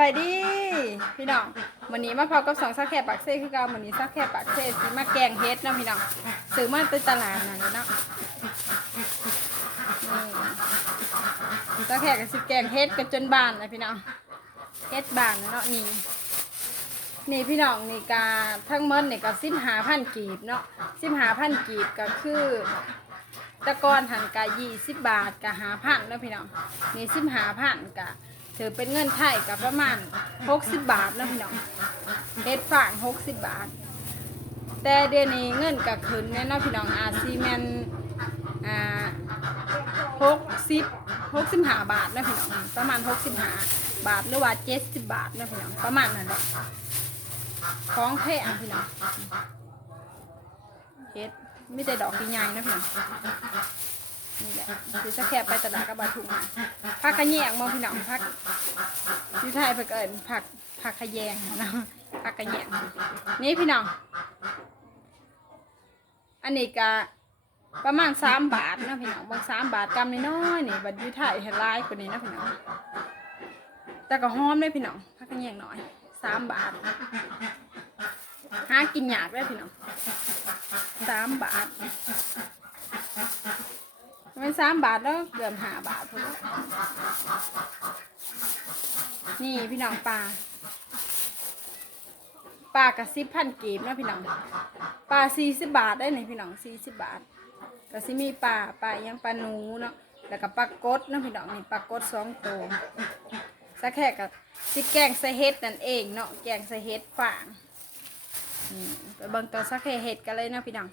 บายดีพี่น้องวันนี้มาพบกับสองซักแค่ปากเซ่คือเก่าวันนี้ซักแค่ปากเซ่สิมาแกงเฮ็ดเนาะพี่น้องซื้อมาในตลาดน่ะเนาะนี่ซักแค่กับสิแกงเฮ็ดกันจนบานเลยพี่น้องเฮ็ดบานเนาะนี่นี่พี่น้องนี่กาทั้งหมดนี่ก็สิบหาพันกีบเนาะสิบหาพันกีบก็คือตะกอนหันกะยี่สิบบาทกะหาพันแล้วพี่น้องนี่สิบหาพันกะ ถือเป็นเงินไทยกับประมาณหกสิบบาทนะพี่น้องเฮ็ดฝางหกสิบบาท แต่เดี๋ยวนี้เงินกะขึ้นแน่นาะพี่น้องอาซีแมนอ่าหกสิบหกสิบห้าบาทนะพี่น้องประมาณหกสิบห้าบาทหรือว่าเจ็ดสิบบาทนะพี่น้องประมาณนั้นแหละของแพงพี่น้องเฮ็ดไม่แต่ดอกใหญ่นะพี่น้อง นี่แหละคือจะแค่ไปตลาดกับบาถุงผักขะแยงมองพี่น้องผักที่ไทยเพิ่นเอินผักผักขะแยงนะผักขะแยงนี่พี่น้องอันนี้ก็ประมาณสามบาทนะพี่น้องบางสามบาทกำน้อยนี่บัดอยุไทยเห็นลายกว่านี้นะพี่น้องแต่ก็หอมเลยพี่น้องผักขะแยงหน่อยสามบาทหากินยากเลยพี่น้องสามบาทันสามบาทแล้วเกือบห้าบาทพอดีนี่พี่น้องปลาปลากระซิบพันกีบนะพี่น้องปลาสี่สิบบาทได้ไหนพี่น้องสี่สิบบาทกระซิมีปลาปลายังปลาหนูเนาะแล้วก็ปลากดนะพี่น้องนี่ปลากดสองตัวสักแค่กับซิแกงใส่เห็ดนั่นเองเนาะแกงใส่เห็ดฝางนี่ไปเบิ่งตัวสักแค่เห็ดกันเลยนะพี่น้อง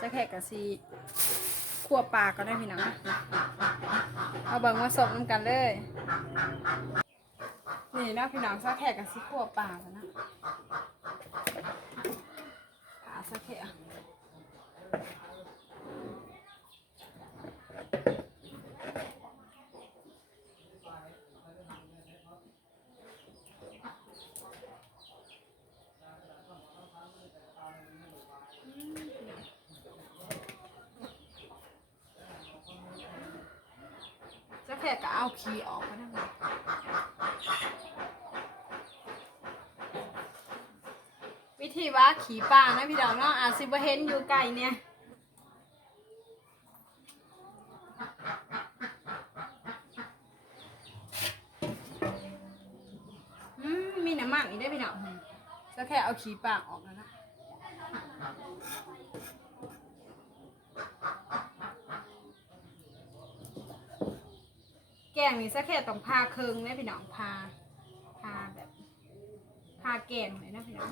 สักแค่กับซี ขั่วปลาก็ได้พี่น้องเอาเบิ่งมาสมน้ำกันเลย นี่นะพี่น้องสักแขกกับซิขั่วปลาแล้วนะปลาสักแขก แขกก็เอาขี้ออกมาได้เลยวิธีว่าขี่ปลานะพี่น้องเนาะอาจสิบเห็นอยู่ไกลเนี่ยอืมมีน้ำมันอีกได้พี่น้องสักแค่เอาขี้ปลาออกแล้วนะ กงนี่สักแค่ต้องพาเคืองนะพี่น้องพาพาแบบพาแกงเลยนะพี่น้อง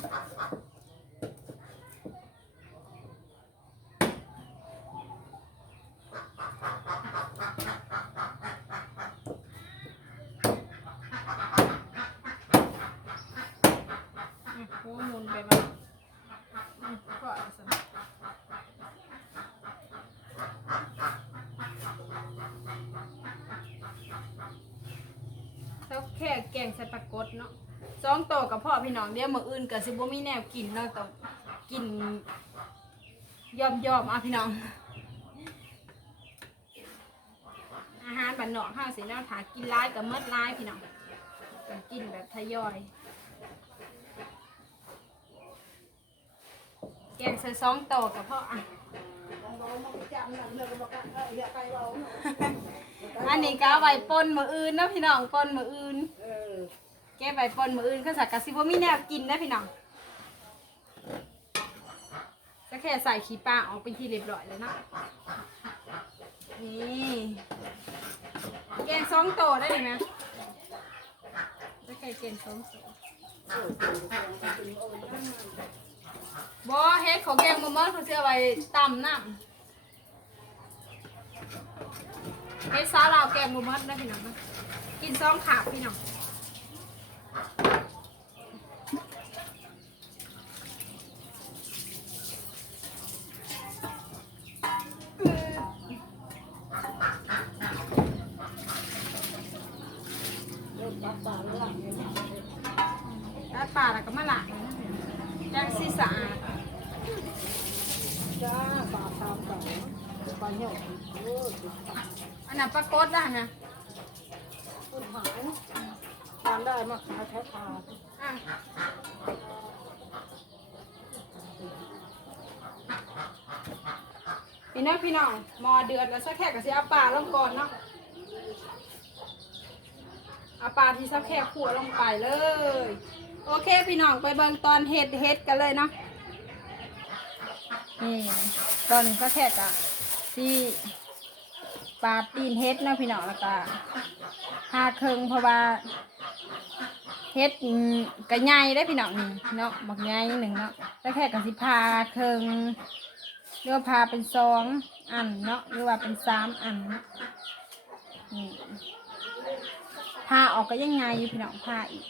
อืมโอ้หมุนไปมาอืมก็เอาซะ แค่แกงใส่ปลากดเนาะสองโตกับพ่อพี่น้องเดี๋ยวมื้ออื่นก็สิบ่มีแนวกินเนาะต้องกินยอมยอมอะพี่น้อง อาหารบ้านนอกห้าสิเนาะถากินร้ายก็เมดร้ายพี่น้องก็กินแบบทยอยแกงใส่สองโตกับพ่ออะ อันนี้ก็เอาไว้ปนมืออื่นเนาะพี่น้องปนมืออื่นแกไว้ปนมืออื่นก็สักกะสิบ่มีแนวกินนะพี่น้องก็แค่ใส่ขี้ปลาออกเป็นที่เรียบร้อยแล้วเนาะนี่แกงสองโตได้ไหมก็แค่แกงสองโตบ่เฮ็ดของแกงมะม่วงเขาเชื่อไว้ตำน้ำ ให้ซาลาวแกงมูมัดนะพี่น้องนะกินซองขาบพี่น้องแล้วปลาแล้วก็มาหลางนะแกงซีสะอาด จ้าปลาทำกับปลาเหี่ยวเออ อันนั้นปลากดนะนะ คนหาย ได้มาขายแท้ขา อะ พี่น้องพี่น้องหมอเดือดแล้วสักแค่กับเสิเอาปลาลงก่อนเนาะเอาปลาที่สักแค่ขัวลงไปเลย โอเคพี่น้องไปเบิ่งตอนเฮ็ดเฮ็ดกันเลยเนาะนี่ตอนนี้สักแค่กับที่ปลาปีนเฮ็ดเนาะพี่น้องแล้วก็หาเครื่องเพราะว่าเฮ็ดกระไงได้พี่น้องนี่เนาะบักไงหนึ่งเนาะแต่แค่กับสิพาเคิง รือว่าพาเป็นสองอันเนาะหรือว่าเป็นสามอันเนาะนี่พาออกก็ยังไงอยู่พี่น้องพาอีก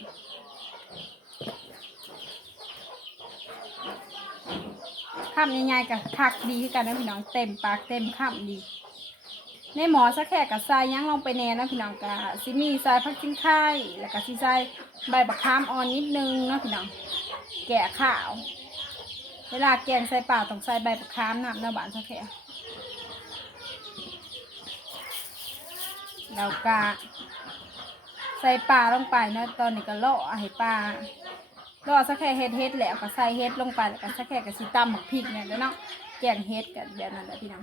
ข้ามใหญ่ๆกับคักดีคือกันนะพี่น้องเต็มปากเต็มข้ามดีในหมอสักแค่กับทรายยั้งลงไปแน่นะพี่น้องกะซิมีทรายพักจิ้งไข่แล้วก็ซิใส่ใบบักขามอ่อนนิดนึงเนาะพี่น้องแกะข้าว เวลาแกงใส่ปล่าต้องใส่ใบบักขามน้ำเนื้อบานสักแค่แล้วก็ใส่ปลาลงไปนะตอนนี้ก็เลาะให้ปลาเลาะสักแค่เฮ็ดเฮ็ดแล้วก็ใส่เฮ็ดลงไปแล้วก็สักแค่กับซิตำหมักพริกเนี่ยแล้วเนาะแกงเฮ็ดกันแบบนั้นแหละพี่น้อง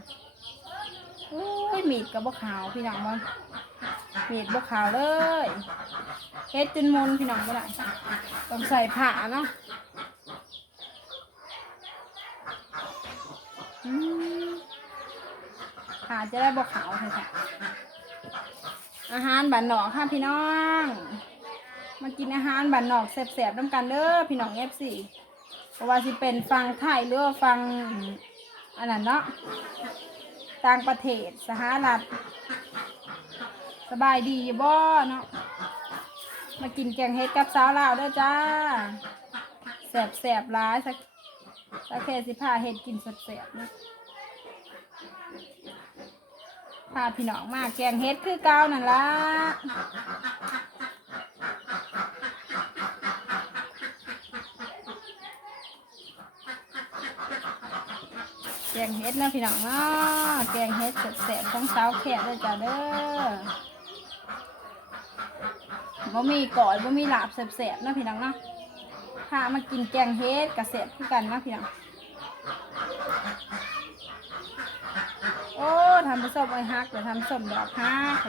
โอ้ยมีดกับบขาวพี่น้องว่ามีดบขาวเลยเฮ็ดจนมนพี่น้องก็ได้ต้องใส่ผ้าเนาะ อืมผ้าจะได้บขาวใช่ค่ะอาหารบ้านนอกค่ะพี่น้อง มากินอาหารบ้านนอกแสบๆน้ำกันเด้อพี่น้องเอฟซีเพราะว่าสิเป็นฟังไทยหรือว่าฟังอันนั้นเนาะต่างประเทศสหรัฐสบายดีอยู่บ่เนาะมากินแกงเฮ็ดกับสาวลาวเด้อจ้าแสบแสบร้ายสัก สักแค่สิพาเฮ็ดกินสบแสบๆนะพาพี่น้องมาแกงเฮ็ดคือเก่านั่นละแกงเฮ็ดนะพี่น้องเนาะแกงเฮ็ดแสบๆของสาวแขกเด้จ้าเด้อบ่มีก่อยบ่มีหลาบแสบๆนะพี่น้องเนาะ พามากินแกงเฮ็ดกับแสบคือกันนะพี่น้องโอ้ทำผสมไอ้ฮักเดี๋ยวทำสมดอกฮัก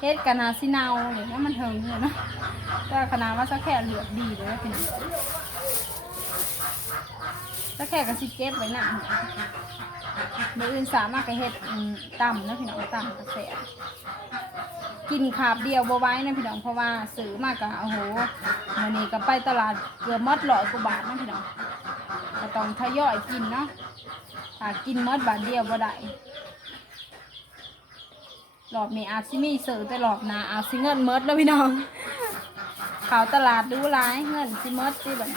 เฮ็ดกันนาซิเนาเดี๋ยวนั้นมันเถิงเลยเนาะก็ขนาดว่าสักแค่เหลือดีเลยนะพี่น้องสักแค่ก็สิเก็บไว้หนังเมื่ออื่นสามารถก็เฮ็ดอืมต่ำนะพี่น้องต่ำกระแสกินขาบเดียวบ่ไว้นะพี่น้องเพราะว่าซื้อมากก็โอ้โหวันนี้ก็ไปตลาดเกือบหมดร้อยกว่าบาทนะพี่น้องก็ต้องทยอยกินเนาะหากินเมดบาทเดียวบ่ได้รอบนี้อาจสิมีเสือแต่รอบนาอาจสิเงินเมดแล้วพี่น้องเขาตลาดดูร้ายเงินสิเมดสิแบบ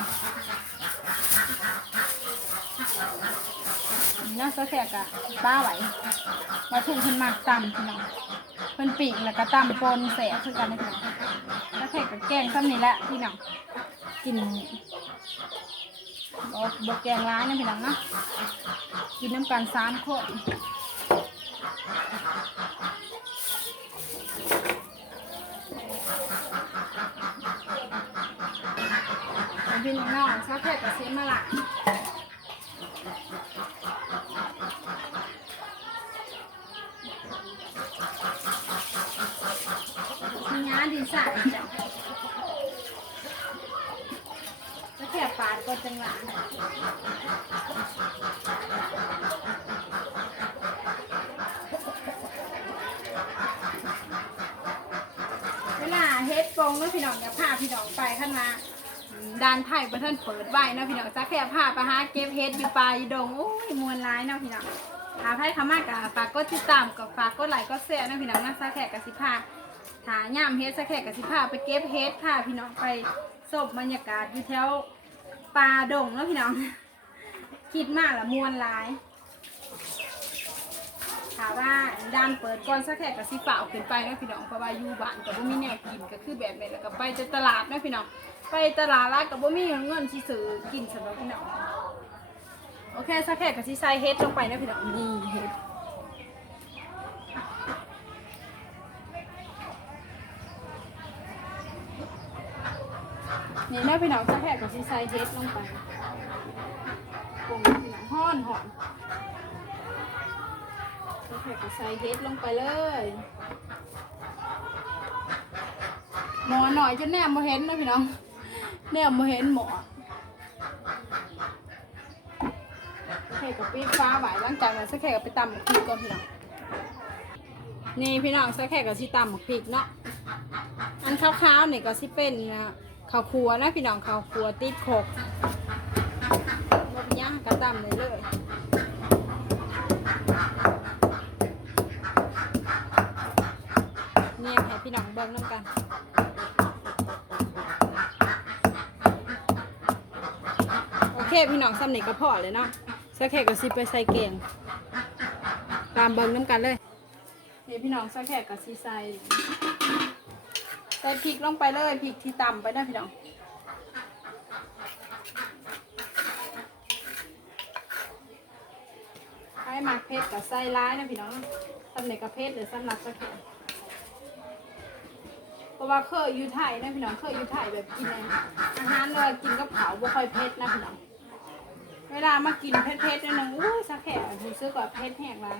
นี้นี่น่าสักแขกอะป้าไหวมาถูกเพิ่นมากตำพี่น้องเพิ่นปีกแล้วก็ตำปนแสบคือกันนะพี่น้องสักแขกกับแกงซ้ำนี่แหละพี่น้องกินบอกบอกแกงร้ายนะพี่น้องเนาะกินน้ำกันสามคนเอาพี่น้องชอบเผ็ดกับเสียมาละ มีงานจ้ะแล้วแค่ปาดก็จังหวะเวลาเฮ็ดกงเนาะพี่น้องอย่าพาพี่น้องไปขั้นมาด้านไผ่ประเทินเปิดไว้เนาะพี่น้องจะแค่พาไปหาเก็บเฮ็ดอยู่ป่าอยู่ดงโอ้ยมวนร้ายเนาะพี่น้องหาไผ่ขามากับฝากกดติดตามกับฝากกดไลค์กดแชร์เนาะพี่น้องนะซะแขกกับสิพา ถาย่ามเฮ็ดซะแขกกับสิพาไปเก็บเฮ็ดพาพี่น้องไปสบบรรยากาศอยู่แถวป่าดงเนาะพี่น้อง คิดมากละมวนร้ายถามว่าด้านเปิดก่อนสักแค่กับสิฝ่าขึ้นไปนะพี่น้องเพราะว่าอยู่บ้านกับบ่มีแนวกินก็คือแบบนี้แล้วก็ไปจะตลาดนะพี่น้องไปตลาดแล้วกับบ่มีเงินที่ซื้อกินสำหรับพี่น้องโอเคสักแค่กับสิใส่เฮ็ดลงไปนะพี่น้องนี่เฮ็ด นี่นะพี่น้องจะแค่กับซีไซเฮดลงไปปรุงพี่น้องห้อนหอมจะแค่กับใส่เฮดลงไปเลยหมอหน่อยจนแนมมาเห็นนะพี่น้องแนมมาเห็นหมอแค่กับปีฟ้าไหวหลังจากนั้นสักแค่กับไปตำหมกพริกก่อนพี่น้องนี่พี่น้องสักแค่กับที่ตำหมกพริกเนาะอันขาวๆนี่ก็สิเป็นนะ ข้าวครัวนะพี่น้องข้าวครัวติดโขกรสย่างกระตำเลยเลยเนี่ยให้พี่น้องเบิ่งน้ำกันโอเคพี่น้องซ้ำนี่ก็พอเลยเนาะสักแค่ก็สิไปใส่เกงตามเบิ่งน้ำกันเลยนี่พี่น้องสักแค่ก็สิใส่ ใส่พริกลงไปเลยพริกที่ตำไปนะพี่น้องให้หมักเผ็ดกับไส้ร้ายนะพี่น้องสำเร็จกับเผ็ดหรือสำหรับสักแค่เพราะว่าเคยอยู่ไทยนะพี่น้องเคยอยู่ไทยแบบกินอาหารเลยกินกับเผาวบ่ค่อยเผ็ดนะพี่น้องเวลามากินเผ็ดๆนิดนึงอู้สักแค่รู้สึกว่าเผ็ดแห้งร้าย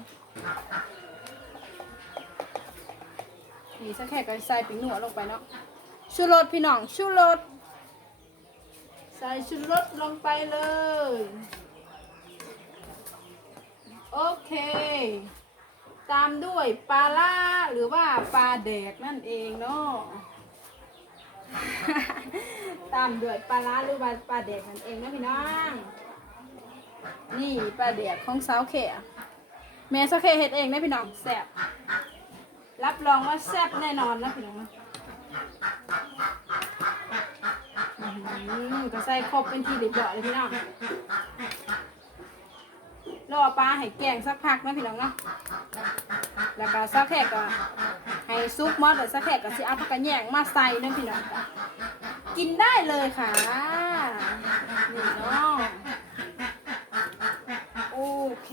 นี่สักแค่ก็ใส่ปิงหนัวลงไปเนาะชูรสพี่น้องชูรสใส่ชูรสลงไปเลย โอเค ตามด้วยปลาล่าหรือว่าปลาแดกนั่นเองเนาะตามด้วยปลาล่าหรือว่าปลาแดกนั่นเองนะพี่น้องนี่ปลาแดกของสาวเขะแม่สาวเขะเฮ็ดเองนะพี่น้องแซ่บ รับรองว่าแซ่บแน่นอนนะพี่น้องนะอืมก็ใส่ครบเป็นทีเรียบร้อเลยพี่น้องรอปลาให้แกงสักพักนะพี่น้องเนาะแล้วก็สักแขกก็ให้ซุปมอสหรือสักแขกก็สิเอาผักกระแยงมาใส่นะพี่น้องกินได้เลยค่ะนี่เนาะโอเค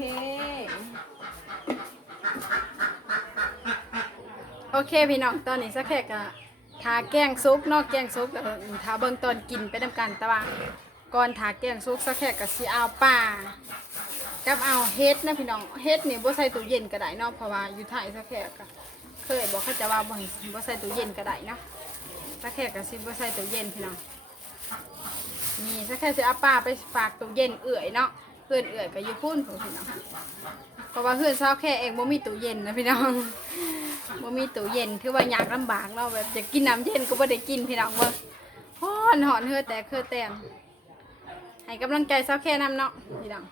โอเคพี่น้องตอนนี้สักแขกก็ทาแกงซุปนอกแกงซุปทาเบิ่งตอนกินไปนำกันแต่ว่าก่อนทาแกงซุปสักแค่กับสิเอาป่ากับเอาเฮ็ดนะพี่น้องเฮ็ดนี่บ่ใส่ตู้เย็นก็ได้เนาะเพราะว่าอยู่ไทยสักแค่ก็เคยบอกเขาจะว่าบ่บ่ใส่ตู้เย็นก็ได้เนาะสักแค่ก็สิบ่ใส่ตู้เย็นพี่น้องนี่สักแค่สิเอาป่าไปฝากตู้เย็นเอื่อยเนาะเพื่อนเอื่อยก็อยู่พุ่นพุ่นพี่น้องเพราะว่าเพื่อนเช้าแค่เองบ่มีตู้เย็นนะพี่น้อง บ่มีตู้เย็นคือว่ายากลำบากเนาะแบบจะกินน้ำเย็นก็บ่ได้กินพี่น้องเบิ่งฮ้อนหอนเฮือแต่คือแต้มให้กำลังใจซักแค่น้ำเนาะพี่น้อง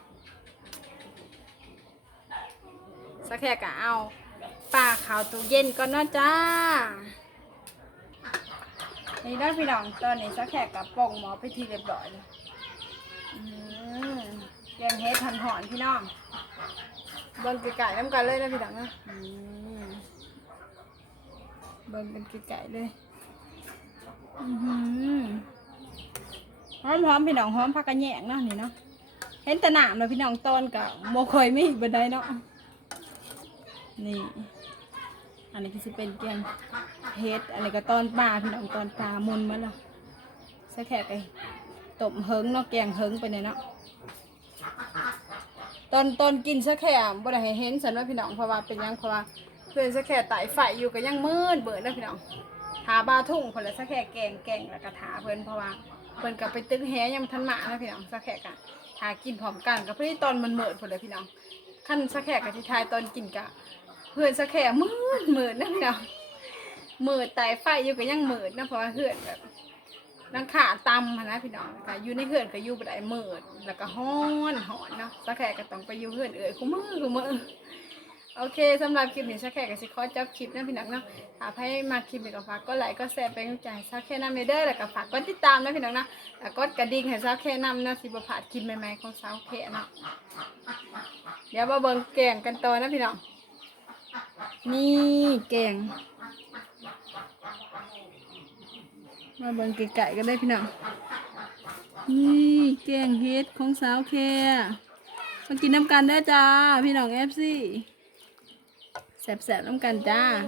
ซักแค่ก็เอาปลาขาวตู้เย็นก่อนเนาะจ้านี่ได้อพี่น้องตอนนี้ซักแค่กับป่องหมอไปทีเรียบร้อยเลยอืมแกงเฮ็ดทันหอนพี่น้องเบิ่งไก่ๆน้ำกันเลยนะพี่น้องนะอืม เบิ่งเป็นไก่ๆเลย อือหือหอมหอมพี่น้องหอมผักกระแยงเนาะนี่เนาะ เห็นแต่หนามเลยพี่น้องตอนกับโมคอยไม่บันไดเนาะ นี่ อันนี้ก็จะเป็นแกงเฮ็ดอันนี้ก็ตอนปลาพี่น้องตอนปลามุนมาแล้วสักแค่ไปต้มเฮิงเนาะแกงเฮิงไปเนี่ยเนาะตอนตอนกินสักแค่บ่ได้ให้เห็นสันว่าพี่น้องเพราะว่าเป็นยังเพราะว่า พื่อนสักแค่ไต่ไฟอยู่ก็ยังมืดเบิดนะพี่น้องหาบาทุ่งคนละสักแค่แกงแกงแล้วก็ถาเพื่อนเพราะว่าเพื่อนกับไปตึกแหยังทันมานะพี่น้องสักแค่กันหากินพร้อมกันกับพี่ตอนมันเมิดคนเลยพี่น้องขั้นสักแค่กับที่ทายตอนกินกะ เพื่อนสักแค่มืดเมืดนะพี่น้องเมืดไต่ไฟอยู่ก็ยังเมืดนะเพราะว่าเพื่อนแบบนังขาตำนะพี่น้องก็อยู่ในเพื่อนก็อยู่บ่ได้มืดแล้วก็ฮ้อนหอนเนาะสักแค่ก็ต้องไปอยู่เพื่อนเอ่ยคุมือคุมือ โอเคสำหรับคลิปนี้ชักแขกกับสิขอจบคลิปนะพี่นักเนาะถ้าให้มาคลิปนี้ก็ฝากก็ไลค์ก็แชร์เป็นกำลังใจชักแค่น้ำเด้อแล้วก็ฝากกดติดตามนะพี่นักนะแล้วกดกระดิ่งให้ชักแค่น้ำนะสิบผ่านคลิปใหม่ๆของสาวแค่เนาะเดี๋ยวมาเบิ่งแกงกันต่อนะพี่น้องนี่แกงมาเบิ่งไก่ๆกันได้พี่น้องนี่แกงเฮ็ดของสาวแค่มากินน้ำกันได้จ้าพี่น้องเอฟซี แสบๆน้ำกันจ้า